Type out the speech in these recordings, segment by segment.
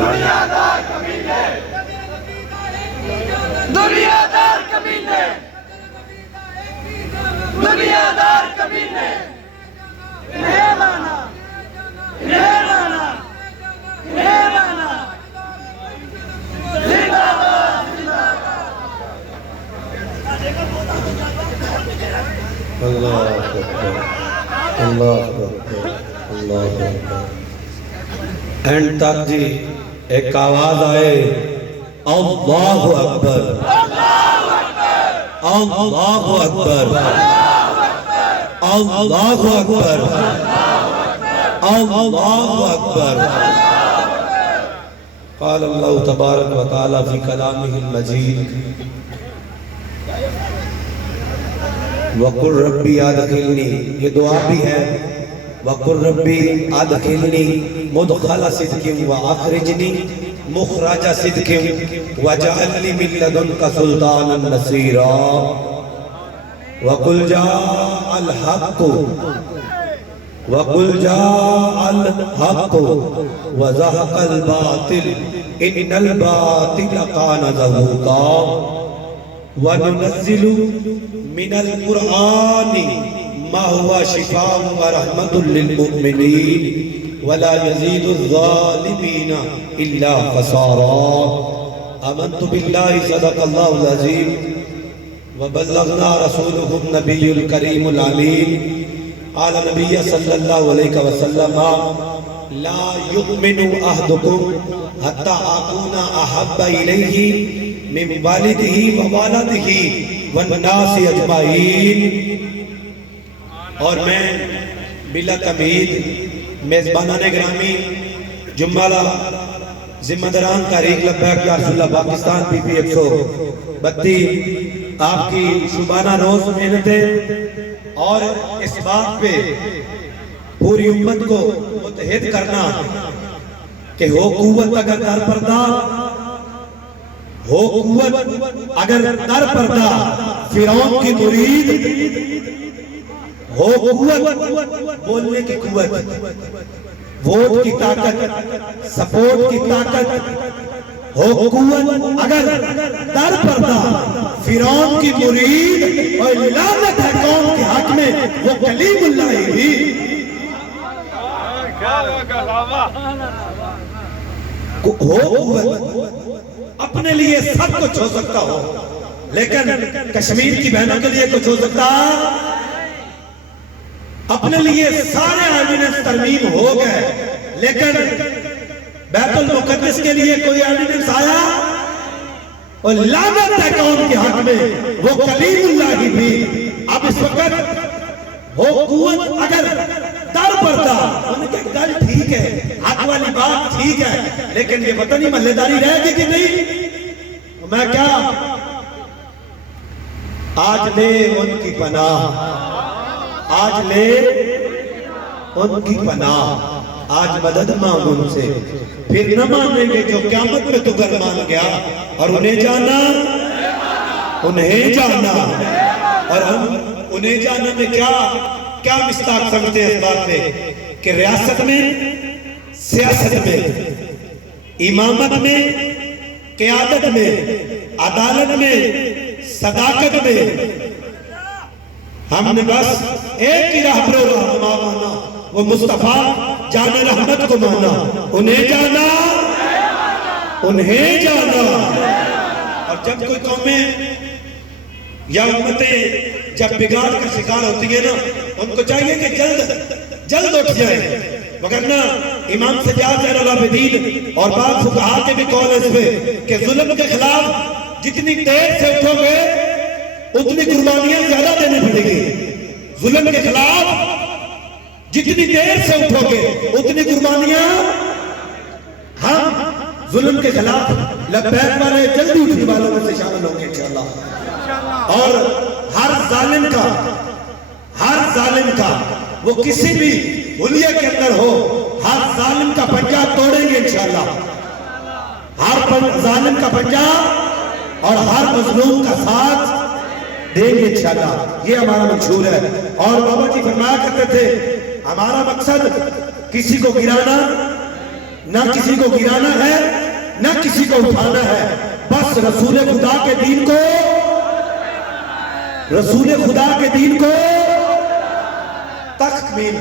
دنیا دار کمینے، دنیا دار کمینے، دنیا دار کمینے، انہیں لانا، انہیں لانا، انہیں لانا، زندہ باد، زندہ باد۔ اللہ اکبر، اللہ اکبر، اللہ اکبر۔ اینڈ تک جی ایک آواز آئے، اللہ اکبر، اللہ اکبر، اللہ اکبر، اللہ اکبر۔ قال اللہ تبارک و تعالی فی کلامہ المجید وَقُلْ رَبِّ أَدْخِلْنِي، یہ دعا بھی ہے، وَقُلْ رَبِّ أَدْخِلْنِي مُدْخَلَ صِدْقٍ وَأَخْرِجْنِي مُخْرَجَ صِدْقٍ وَاجْعَلْ لِي مِن لَّدُنكَ سُلْطَانًا نَصِيرًا۔ وَقُلْ جَاءَ الْحَقُّ وَقُلْ جَاءَ الْحَقُّ وَزَهَقَ الْبَاطِلُ إِنَّ الْبَاطِلَ كَانَ زَهُوقًا۔ وَنُنَزِّلُ مِنَ الْقُرْآنِ مَا هُوَ شِفَاءٌ وَرَحْمَةٌ لِلْمُؤْمِنِينَ وَلَا يَزِيدُ الظَّالِمِينَ إِلَّا خَسَارًا۔ آمنت باللہ صدق اللہ العظیم وبلغنا رسولہ النبی الکریم العلیم۔ قال نبی صلی اللہ علیہ وسلم لا یؤمن احدکم حتی اکون احب الیہ من والدہ ووالدہ والناس اجمعین۔ اور میں بلا تمہید میزبانان گرامی جمعہ ذمہ داران تحریک لبیک یا رسول اللہ پاکستان پی پی 132 آپ کی شبانہ روز محنتیں اور اس بات پہ پوری امت کو متحد کرنا کہ ہو قوت اگر در پردہ، ہو قوت اگر در پردہ فرعون کی مرید، ہو قوت بولنے کی قوت، ووٹ کی طاقت، سپورٹ کی طاقت، ہو قوت اگر در پردہ فرعون کی مرید، اور لعنت ہے قوم کے حق میں وہ کلیم اللہ ہی۔ ہو قوت اپنے لیے سب کچھ ہو سکتا ہو، لیکن کشمیر کی بہنوں کے لیے کچھ ہو سکتا، اپنے لیے سارے آرڈیننس ترمیم ہو گئے، لیکن بیت المقدس کے لیے کوئی آرڈیننس آیا؟ اور لعنت ہے قوم کے حق میں وہ کلیم اللہ بھی۔ اب اس وقت ہو قوت اگر در پردہ، انہوں نے کہا گل ٹھیک ہے، حق والی بات ٹھیک ہے، لیکن یہ وطنی محلے داری رہ گی کہ نہیں؟ میں کیا آج لے ان کی پناہ، آج لے ان کی پناہ، آج مدد مانگ ان سے، پھر نہ مانیں گے جو قیامت میں تو گر مان گیا۔ اور انہیں جانا، انہیں جانا، اور ہم انہیں جانا میں کیا مستاق سمجھتے ہیں اس بات پہ کہ ریاست میں، سیاست میں، امامت میں، قیادت میں، عدالت میں، صداقت میں، ہم نے بس ایک ہی رہبر و رہنما مانا، وہ مصطفیٰ جان رحمت کو مانا۔ انہیں جانا، انہیں جانا۔ اور جب کوئی قومیں یا امتیں جب بگاڑ کا شکار ہوتی ہیں نا، ان کو چاہیے کہ جلد اٹھ جائیں، وگرنہ امام سجاد زین العابدین اور بعض فقہا کے بھی قول اس پہ کہ ظلم کے خلاف جتنی دیر سے اٹھو گے اتنی قربانیاں زیادہ دینے پڑے گی۔ ظلم کے خلاف جتنی دیر سے اٹھو گے اتنی قربانیاں، ہم ظلم کے خلاف لبیک والے جلدی اٹھنے والوں میں سے شامل ہوں گے انشاءاللہ۔ اور ہر ظالم کا وہ کسی بھی حلیہ کے اندر ہو، ہر ظالم کا پنجہ توڑیں گے انشاءاللہ، ہر ظالم کا پنجہ اور ہر مظلوم کا ساتھ دیں گے انشاءاللہ۔ یہ ہمارا منشور ہے۔ اور بابا جی فرمایا کرتے تھے ہمارا مقصد کسی کو گرانا نہ کسی کو گرانا ہے نہ کسی کو اٹھانا ہے، بس رسول خدا کے دین کو، رسول خدا کے دین کو تکمیل۔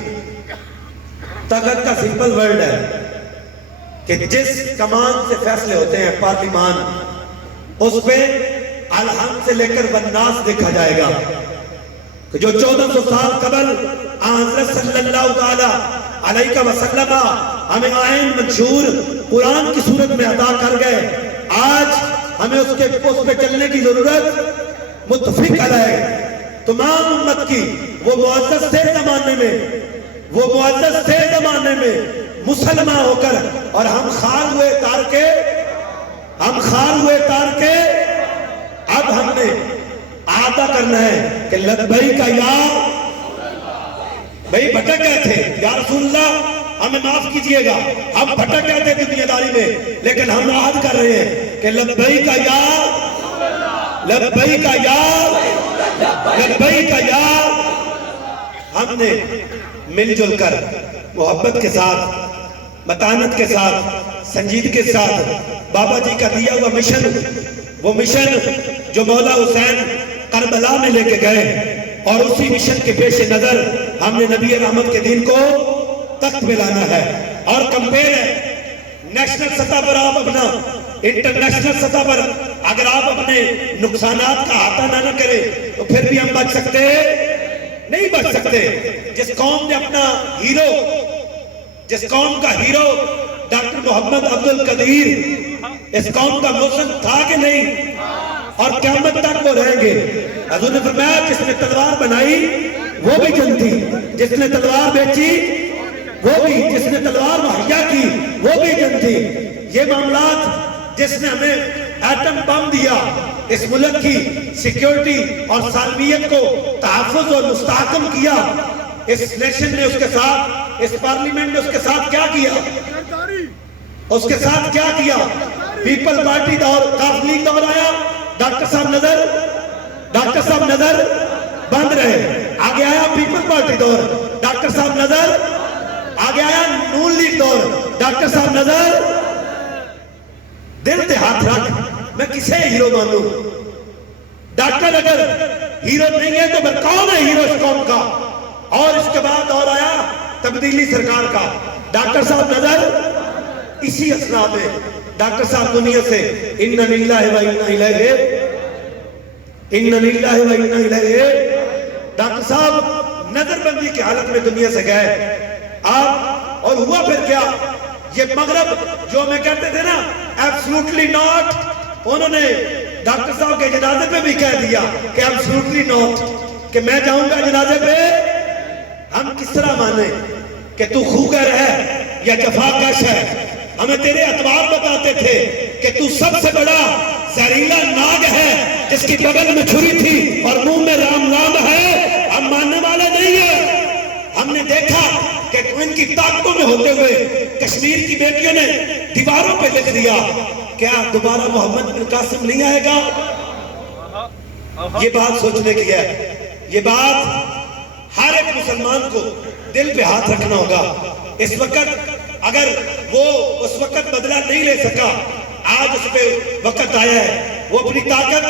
طاقت کا سمپل ورڈ ہے کہ جس کمان سے فیصلے ہوتے ہیں پارلیمان، اس پہ الحمد سے لے کر والناس دیکھا جائے گا کہ جو 1400 سال قبل حضرت صلی اللہ تعالی علیہ وسلم ہمیں آئین منشور قرآن کی صورت میں عطا کر گئے، آج ہمیں اس پہ چلنے کی ضرورت متفق علیہ تمام امت کی۔ وہ معزز تھے زمانے میں، وہ معزز تھے زمانے میں مسلمان ہو کر، اور ہم خار ہوئے تار کے اب ہم نے عادہ کرنا ہے کہ لبیک کا یا بھئی بھٹک گئے تھے یا رسول اللہ ہمیں معاف کیجئے گا، ہم بھٹک گئے تھے دنیا داری میں، لیکن ہم عہد کر رہے ہیں کہ لبیک کا یا، لبیک کا یا، لبیک کا یا۔ ہم نے مل جل کر محبت کے ساتھ، متانت کے ساتھ، سنجیدگی کے ساتھ بابا جی کا دیا ہوا مشن، وہ مشن جو مولا حسین کربلا میں لے کے گئے، اور اسی مشن کے پیش نظر ہم نے نبی رحمت کے دین کو تخت میں لانا ہے۔ اور کمپیر ہے نیشنل سطح پر، آپ اپنا انٹرنیشنل سطح پر اگر آپ اپنے نقصانات کا احاطہ نہ کریں تو پھر بھی ہم بچ سکتے نہیں، بچ سکتے۔ جس قوم نے اپنا ہیرو، جس قوم کا ہیرو ڈاکٹر محمد عبد القدیر، اس قوم کا محسن تھا کہ نہیں، اور قیامت تک وہ رہیں گے۔ حضور نے فرمایا جس نے تلوار بنائی وہ بھی جنتی، جس نے تلوار بیچی وہ بھی، جس نے تلوار مہیا کی وہ بھی جنتی۔ یہ معاملات جس نے ہمیں ایٹم بم دیا، اس ملک کی سیکیورٹی اور سالمیت کو تحفظ اور مستحکم کیا، اس نیشن نے اس کے ساتھ، اس پارلیمنٹ نے اس کے ساتھ کیا کیا؟ اس کے ساتھ کیا کیا؟ پیپل پارٹی دور، کاف لیگ دور آیا، ڈاکٹر صاحب نظر بند رہے، آگے آیا پیپل پارٹی دور، ڈاکٹر صاحب نظر، آگے آیا نون لیگ دور، ڈاکٹر صاحب نظر۔ دل تے ہاتھ رکھ، میں کسے ہیرو مانوں؟ ڈاکٹر اگر ہیرو نہیں ہے تو پھر کون ہے ہیرو اس قوم کا؟ اور اس کے بعد دور آیا تبدیلی سرکار کا، ڈاکٹر صاحب نظر۔ اسی اسنا میں ڈاکٹر صاحب دنیا سے اِنَّ لِلَّهِ وَإِنَّا إِلَيْهِ، اِنَّ لِلَّهِ وَإِنَّا إِلَيْهِ، ڈاکٹر صاحب نظر بندی کی حالت میں دنیا سے گئے آپ، اور ہوا پھر کیا؟ یہ مغرب جو ہمیں کہتے تھے نا ایبسلوٹلی ناٹ، انہوں نے ڈاکٹر صاحب کے جنازے پہ بھی کہہ دیا کہ ایبسلوٹلی ناٹ، کہ میں جاؤں گا جنازے پہ۔ ہم کس طرح مانیں کہ تو خوگر ہے یا جفاکش ہے؟ ہمیں تیرے اعتبار بتاتے تھے کہ تو سب سے بڑا زہریلا ناگ ہے جس کی بغل میں چھری تھی اور منہ میں رام رام ہے۔ ہم ماننے والے نہیں ہیں۔ ہم نے دیکھا کہ ان کی طاقتوں میں ہوتے ہوئے کشمیر کی بیٹیوں نے دیواروں پہ لکھ دیا، کیا دوبارہ محمد بن قاسم نہیں آئے گا؟ یہ بات سوچنے کی ہے، یہ بات ہر ایک مسلمان کو دل پہ ہاتھ رکھنا ہوگا۔ اس وقت اگر وہ اس وقت بدلہ نہیں لے سکا، آج اس پہ وقت آیا ہے وہ اپنی طاقت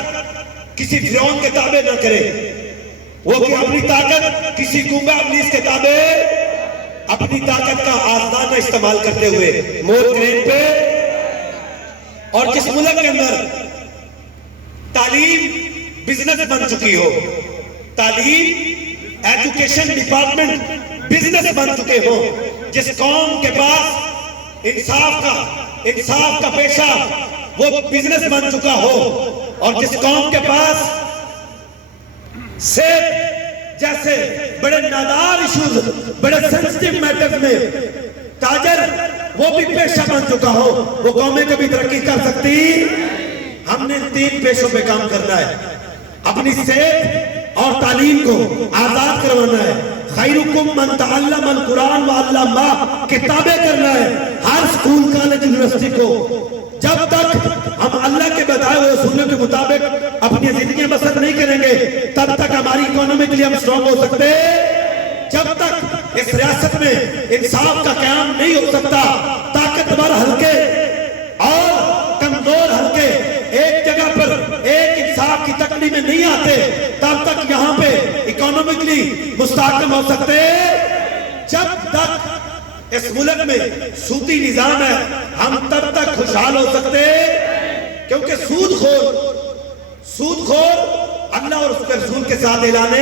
کسی فرعون کے تابع نہ کرے، وہ اپنی طاقت کسی گونگا ابلیس کے تابع، اپنی طاقت کا آزادانہ استعمال کرتے ہوئے مور گرین پہ۔ اور جس ملک کے اندر تعلیم بزنس بن چکی ہو، تعلیم ایجوکیشن ڈپارٹمنٹ بزنس بن چکے ہو، جس قوم کے پاس انصاف کا پیشہ وہ بزنس بن چکا ہو، اور جس قوم کے پاس صحت جیسے بڑے نادار ایشوز، بڑے سینسٹیو میٹرز میں تاجر وہ بھی پیشہ بن چکا ہو، وہ قومیں کبھی ترقی کر سکتی؟ ہم نے 3 پیشوں پہ کام کرنا ہے، اپنی صحت اور تعلیم کو آزاد کروانا ہے، خیرکم من تعلم القرآن وعلمہ، کتابیں کرنا ہے ہر سکول کالج یونیورسٹی کو۔ جب تک ہم اللہ کے بتائے ہوئے اصولوں کے مطابق اپنی زندگیاں بسر نہیں کریں گے، تب تک ہماری اکانومکلی ہم اسٹرانگ ہو سکتے۔ جب تک اس ریاست میں انصاف کا قیام نہیں ہو سکتا، طاقت معتبر حلقے اور کمزور حلقے ایک جگہ پر ایک انصاف کی تکلیف میں نہیں آتے تب تک یہاں پہ اکانومکلی مستحکم ہو سکتے. جب تک اس ملک میں سودی نظام ہے ہم تب تک خوشحال ہو سکتے, کیونکہ سود خور اللہ اور اس کے رسول کے ساتھ اعلان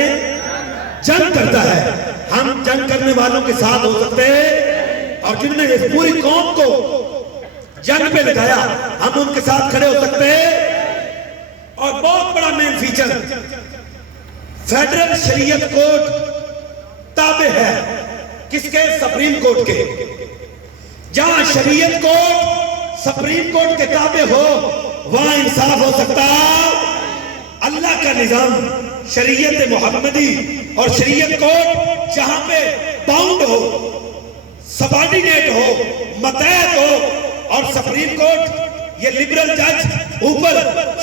جنگ کرتا ہے. ہم جنگ کرنے والوں کے ساتھ ہو سکتے اور جنہوں نے اس پوری قوم کو جنگ پہ لگایا ہم ان کے ساتھ کھڑے ہو سکتے. اور بہت بڑا مین فیچر فیڈرل شریعت کورٹ تابع ہے کس کے؟ سپریم کورٹ کے. جہاں شریعت کورٹ سپریم کورٹ کے تابع ہو وہاں انصاف ہو سکتا. اللہ کا نظام شریعت محمدی اور شریعت کورٹ جہاں پہ باؤنڈ ہو, سبارڈینیٹ ہو, متحد ہو, اور سپریم کورٹ یہ لبرل جج اوپر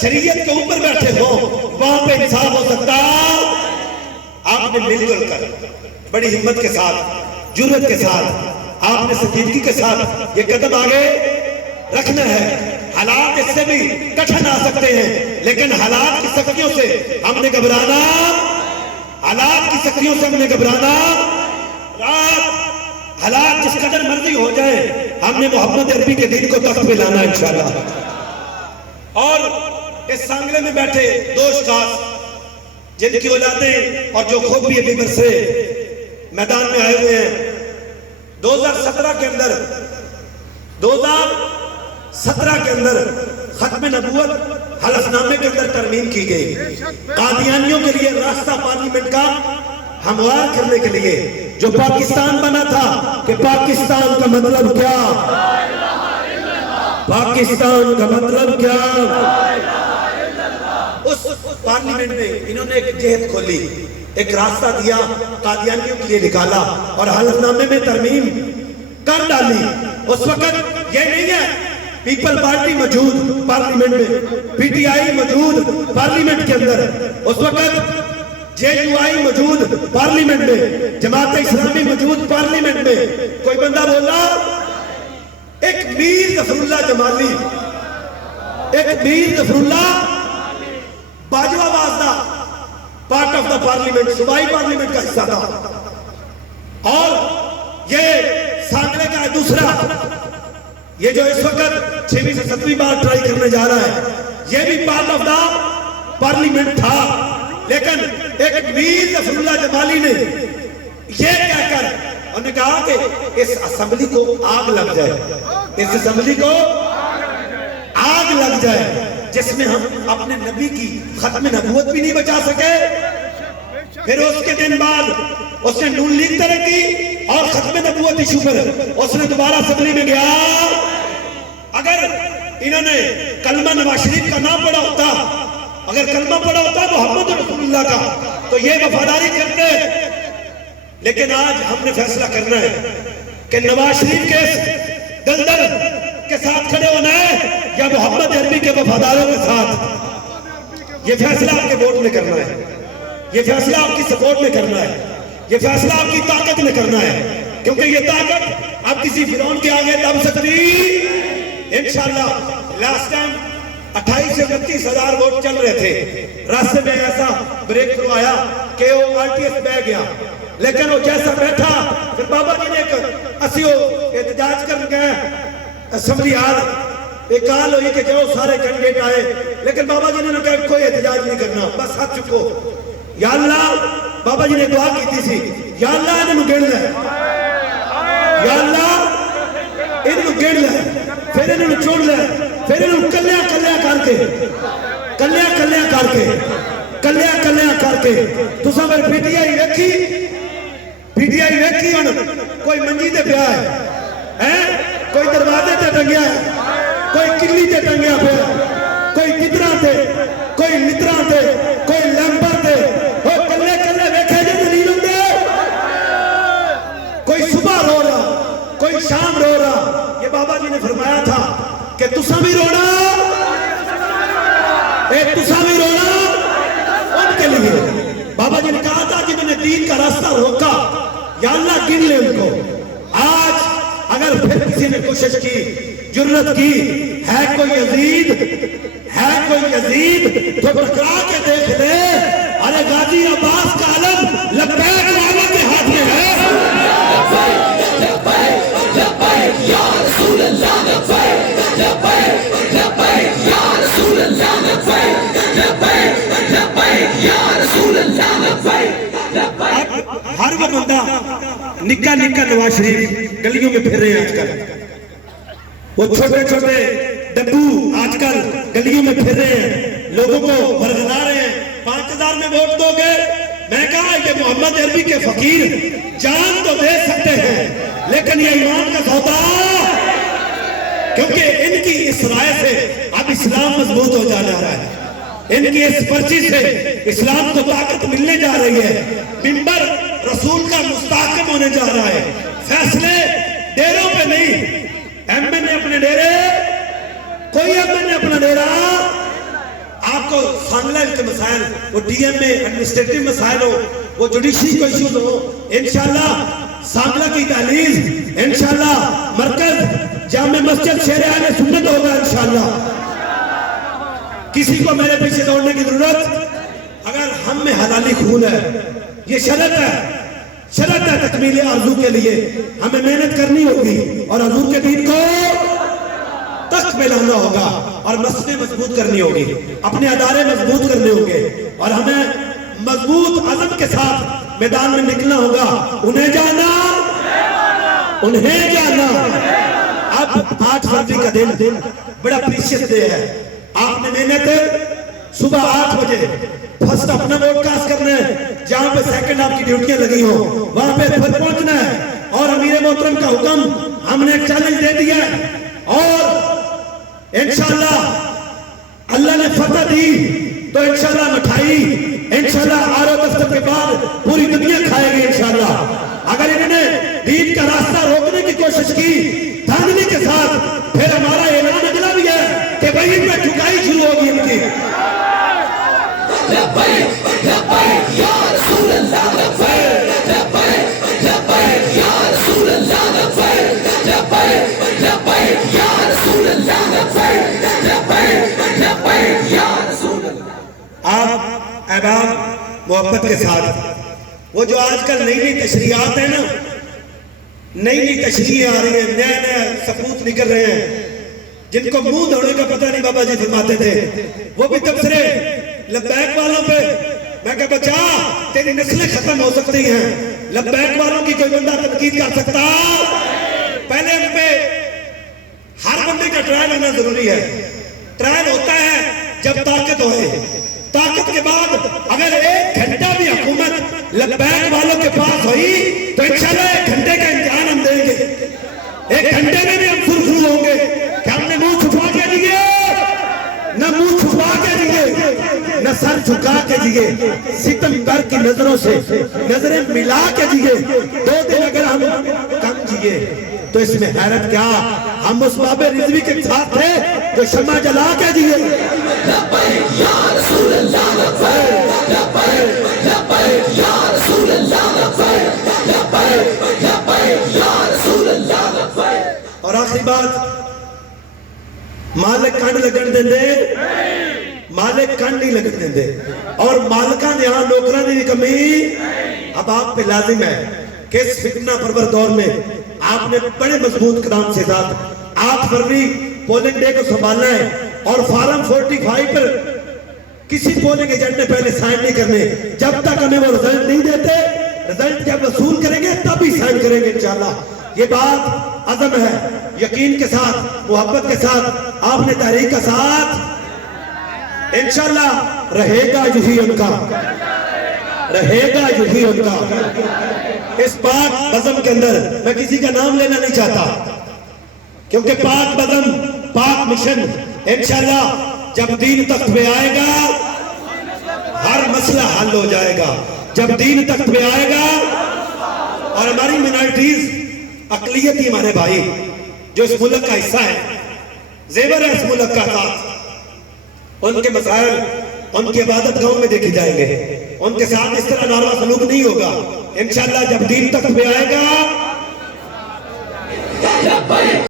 شریعت کے اوپر بیٹھے ہو وہاں پہ انصاف ہو سکتا. آپ نے مل کر بڑی ہمت کے ساتھ, جرأت کے ساتھ, آپ نے سنجیدگی کے ساتھ یہ قدم آگے رکھنا ہے. حالات اس سے بھی کٹھن آ سکتے ہیں لیکن حالات کی سختیوں سے ہم نے گھبرانا, حالات کی سختیوں سے ہم نے گھبرانا. حالات جس قدر مرضی ہو جائے ہم نے محمد عربی کے دین کو تخت پہ لانا انشاءاللہ. اور اس سانگلے میں بیٹھے دو اشخاص جن کی اولادیں اور جو خود بھی ابھی برسے میدان میں آئے ہوئے ہیں, 2017 کے اندر ختم نبوت حلف نامے کے اندر ترمیم کی گئی. قادیانیوں کے لیے راستہ پارلیمنٹ کا ہموار کرنے کے لیے جو پاکستان بنا تھا کہ پاکستان کا مطلب کیا, پاکستان کا مطلب کیا, اس پارلیمنٹ میں انہوں نے ایک جہت کھولی, ایک راستہ دیا, قادیانیوں کے لیے نکالا اور حلف نامے میں ترمیم کر ڈالی. اس وقت یہ نہیں ہے پیپل پارٹی موجود پارلیمنٹ میں, پی ٹی آئی موجود پارلیمنٹ کے اندر, اس وقت جے یو آئی موجود پارلیمنٹ میں, جماعت اسلامی موجود پارلیمنٹ میں. کوئی بندہ بولا ایک میر ظفر اللہ جمالی, ایک میر ظفر اللہ باجوہ وازدہ پارٹ آف دا پارلیمنٹ, صوبائی پارلیمنٹ کا حصہ تھا. اور یہ سانگلے کا دوسرا, یہ جو اس وقت 6ویں سے 7ویں بار ٹرائی کرنے جا رہا ہے یہ بھی پارٹ آف دا پارلیمنٹ تھا. لیکن ایک میر ظفر اللہ جمالی نے یہ کہہ کر انہوں نے کہا کہ اس اسمبلی کو آگ لگ جائے, اس اسمبلی کو آگ لگ جائے جس میں ہم اپنے نبی کی ختم نبوت بھی نہیں بچا سکے. پھر اس کے دن بعد اس نے نون لیگ طرح کی اور ختم نبوت ایشو پر اس نے دوبارہ اسمبلی میں گیا. اگر انہوں نے کلمہ نواز شریف کا نام پڑھا ہوتا, اگر کلمہ پڑھا ہوتا محمد رسول اللہ کا تو یہ وفاداری کرتے. لیکن آج ہم نے فیصلہ کرنا ہے کہ نواز شریف کے دلدل کے ساتھ کھڑے ہونا ہے یا محمد عربی کے وفاداروں کے ساتھ. یہ فیصلہ آپ کے ووٹ میں کرنا ہے, یہ فیصلہ آپ کی سپورٹ میں کرنا ہے, یہ فیصلہ آپ کی طاقت میں کرنا ہے, کیونکہ یہ طاقت آپ کسی فرعون کے آگے دم سکتی. انشاءاللہ لاسٹ ٹائم 28 سے 29 ہزار ووٹ چل رہے تھے, راستے میں ایسا بریک تھرو آیا کہ وہ آر ٹی ایس بہ گیا. لیکن وہ جیسا بیٹھا پھر بابا جی نے اسی احتجاج کر گئے اسمبلی ہال, ایک کال ہوئی کہ جو سارے کینڈیڈیٹ آئے, لیکن بابا جی نے کہا کوئی احتجاج نہیں کرنا, بس ہاتھ چکو. یا اللہ, بابا جی نے دعا کی تھی, یا اللہ انہوں گڑ لے, یا اللہ انہوں گڑ لے, پھر انہوں چھوڑ لے, پھر انہوں کلیاں کر کے تو سب پی ٹی آئی ویکھی کوئی منجی تے پیا ہے, کوئی دروازے تے ٹنگیا ہے, کوئی کلی تے ٹنگیا پیا, کوئی گدرا تے, کوئی لترا تے, کوئی لیمبا تے, کلے ویکھے جے دلیل ہوندے. کوئی صبح رو رہا, کوئی شام رو رہا. یہ بابا جی نے فرمایا تھا کہ تساں بھی رونا, تساں بھی رونا ان کے لیے. بابا جی نے کہا تھا کہ میں نے دین کا راستہ روکا, یا اللہ گن لے ان کو. آج اگر پھر کسی نے کوشش کی، جرت کی، ہے کوئی یزید، ہے کوئی یزید تو ٹکرا کے دیکھ لے، ارے غازی عباس کا علم لبیک والوں کے ہاتھ میں ہے۔ ہر وہ بندہ نکا نکا نواز شریف گلیوں میں پھر رہے ہیں آج کل، وہ چھوٹے چھوٹے ڈبو آج کل گلیوں میں پھر رہے ہیں، لوگوں کو برگزا رہے ہیں، 5000 میں ووٹ دو گے؟ میں کہا کہ محمد عربی کے فقیر جان تو دے سکتے ہیں لیکن یہ ایمان کا سودا، کیونکہ ان کی اس رائے سے اب اسلام مضبوط ہو جا رہا ہے، ان کی اس پرچی سے اسلام کو طاقت ملنے جا رہی ہے، منبر رسول کا مستحکم ہونے جا رہا ہے، فیصلے ڈیروں پہ نہیں، ایم این اے اپنے ڈیرے، کوئی ایم این اے اپنا ڈیرا، آپ کو سانگلہ کے مسائل، وہ ڈی ایم اے ایڈمنسٹریٹو مسائل ہو، وہ جوڈیشی کو ایشوز ہو، انشاءاللہ سانگلہ کی دہلیز، انشاءاللہ مرکز جامع مسجد شیر اہل سنت ہوگا انشاءاللہ۔ کسی کو میرے پیچھے دوڑنے کی ضرورت، اگر ہم میں حلالی خون ہے، یہ شرط ہے تکمیل آرزو کے لیے، ہمیں محنت کرنی ہوگی اور حضور کے دین کو تخت میں لانا ہوگا اور مسجدیں مضبوط کرنی ہوگی، اپنے ادارے مضبوط کرنے ہوں گے اور ہمیں مضبوط عزم کے ساتھ میدان میں نکلنا ہوگا، انہیں جانا۔ اب 8 فروری کا دن بڑا پریشیس ڈے ہے، آپ نے محنت صبح 8 بجے فرسٹ اپنا ووٹ کاسٹ کرنا ہے، جہاں پہ سیکنڈ آپ کی ڈیوٹیاں لگی ہو وہاں پہ پھر پہنچنا ہے، اور امیر محترم کا حکم ہم نے چیلنج دے دیا ہے، اور انشاءاللہ اللہ نے فتح دی تو انشاءاللہ مٹھائی انشاءاللہ آرو دفتر کے بعد پوری دنیا کھائے گی انشاءاللہ۔ اگر انہوں نے دین کا راستہ روکنے کی کوشش کی دھاندلی کے ساتھ، پھر ہمارا اعلان اگلا بھی ہے کہ وہیں پہ ٹھکائی شروع ہوگی ان کی۔ آپ احباب محبت کے ساتھ، وہ جو آج کل نئی نئی تشریحات ہیں نا، نئی نئی تشریح آ رہی ہیں، نئے نئے ثبوت نکل رہے ہیں، جن کو منہ دھونے کا پتہ نہیں بابا جی فرماتے تھے، وہ بھی تبصرے لبیک والوں پہ، میں کہا بچا تیری نسلیں ختم ہو سکتی ہیں، لبیک والوں کی کوئی بندہ تنقید کر سکتا؟ پہلے ہم پہ ہر بندے کا ٹرائل ہونا ضروری ہے، ٹرائل ہوتا ہے جب طاقت ہوئے، طاقت کے بعد اگر 1 گھنٹہ بھی حکومت لبیک والوں کے پاس ہوئی تو انشاءاللہ 1 گھنٹے کا امتحان ہم دیں گے، 1 گھنٹے میں بھی ہم سرخرو ہوں گے کہ ہم نے منہ چھپا کے دیے، نہ منہ چھپا کے دیے، نہ سر جھکا کے دیے، ستم گر کی نظروں سے نظریں ملا کے دیے، 2 دن اگر ہم کم دیے تو اس میں حیرت کیا، ہم اس باب رضوی کے ساتھ تھے جو شمع جلا کے دیے۔ لبیک یا رسول اللہ، لبیک لبیک لبیک یا رسول اللہ، لبیک لبیک لبیک یا رسول اللہ، لبیک۔ اور آخری بات، مالک کنڈ لگن دیں دے، مالک کنڈ نہیں لگن دیں دے، اور مالکان یہاں نوکران نہیں کمی، اب آپ پہ لازم ہے کہ اس فتنہ پرور دور میں آپ نے بڑے مضبوط قدم سے ساتھ 8 فروری پولنگ ڈے کو سنبھالنا ہے، اور فارم 45 پر کسی پولنگ ایجنٹ نے پہلے سائن نہیں کرنے، جب تک ہمیں وہ رزلٹ نہیں دیتے، رزلٹ جب وصول کریں گے تب ہی سائن کریں گے انشاءاللہ۔ یہ بات عزم ہے، یقین کے ساتھ، محبت کے ساتھ، آپ نے تحریک کا ساتھ، انشاءاللہ رہے گا یہی ان کا، رہے گا یہی ان کا۔ اس پاک بزم کے اندر میں کسی کا نام لینا نہیں چاہتا، کیونکہ پاک بزم، پاک مشن، انشاءاللہ جب دین تخت پہ آئے گا ہر مسئلہ حل ہو جائے گا، جب دین تخت پہ آئے گا۔ اور ہماری منارٹیز، اقلیت ہی ہمارے بھائی جو اس ملک کا حصہ ہے، زیور ہے اس ملک کا ساتھ، ان کے مسائل، ان کی عبادت گاؤں میں دیکھی جائیں گے، ان کے ساتھ اس طرح ناروا سلوک نہیں ہوگا انشاءاللہ جب دین تخت پہ آئے گا۔